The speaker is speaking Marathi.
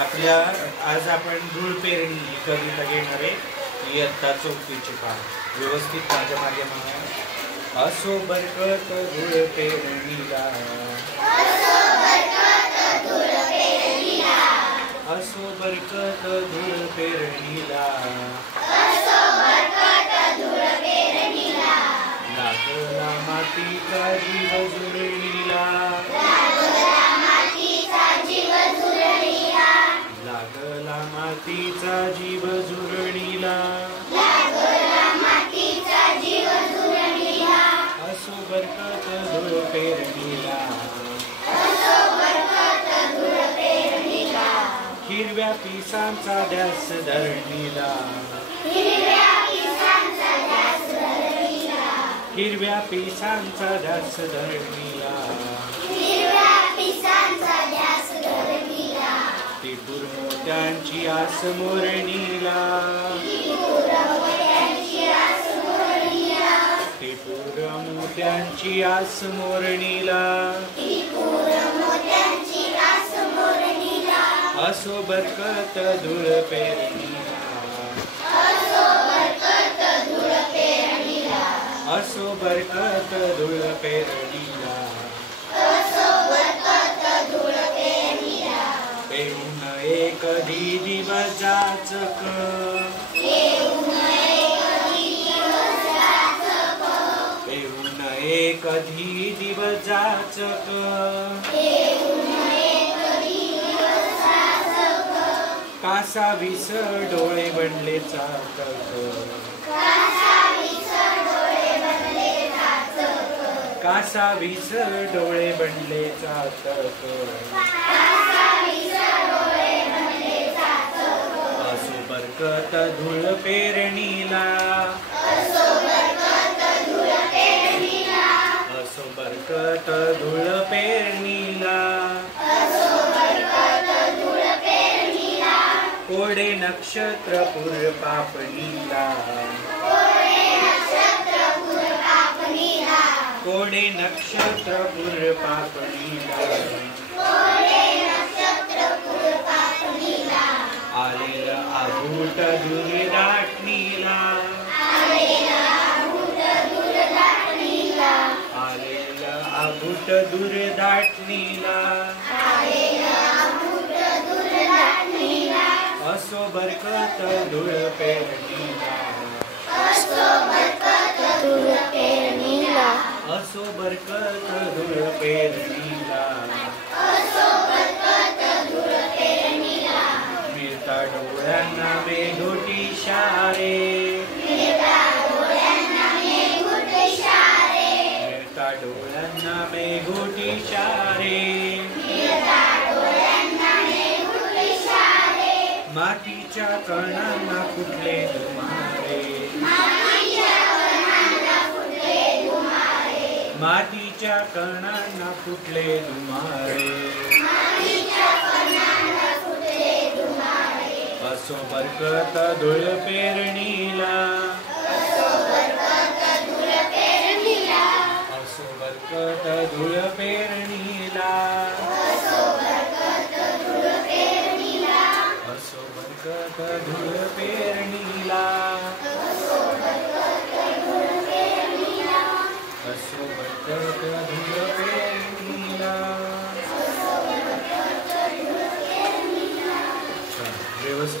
आपल्या आज आपण धूळ पेरणी ही कविता घेणार आहे. इयत्ता चौथीची पाठ व्यवस्थित माझ्या मागे म्हणा. असो बरकत धूळ पेरणीला, असो बरकत धूळ पेरणीला, लागला मातीचा जीव जुळणीला, लागला मातीचा जीव जुळणीला, असो बरकत धूळ पेरणीला, हिरव्या पिसांचा ध्यास धरणीला, हिरव्या पिसांचा ध्यास धरणीला, टिपूर मोत्यांची आस मोरणीला, टिपूर मोत्यांची आस मोरणीला, असो बरकत धूळ पेरणीला, असो बरकत धूळ पेरणीला, पेरून एक दिवस जाचक, पेरून एक दिवस जाचक, कासा विस डोळे बनले चातक, कासा विस डोळे बनले चातक, असो बरकत धूळ पेरणीला, असो बरकत धूळ पेरणीला, कोडे नक्षत्र पूर पापणीला, कोडे नक्षत्र पूर पापणीला, आलेला आभूट दूर दाटणीला, आलेला आभूट दूर दाटणीला, असो बरकत धूळ पेरणीला, असो बरकत धूळ पेरणीला, मिळता डोळ्यांना मेघोटी इशारे, मिळता डोळ्यांना मेघोटी इशारे, मातीच्या कणांना फुटले धुमारे, मातीच्या कणांना फुटले धुमारे, असो बरकत धूळ पेरणीला, असो बरकत धूळ पेरणीला, असो बरकत धूळ पेरणीला, असो बरकत धूळ पेरणीला. व्यवस्थित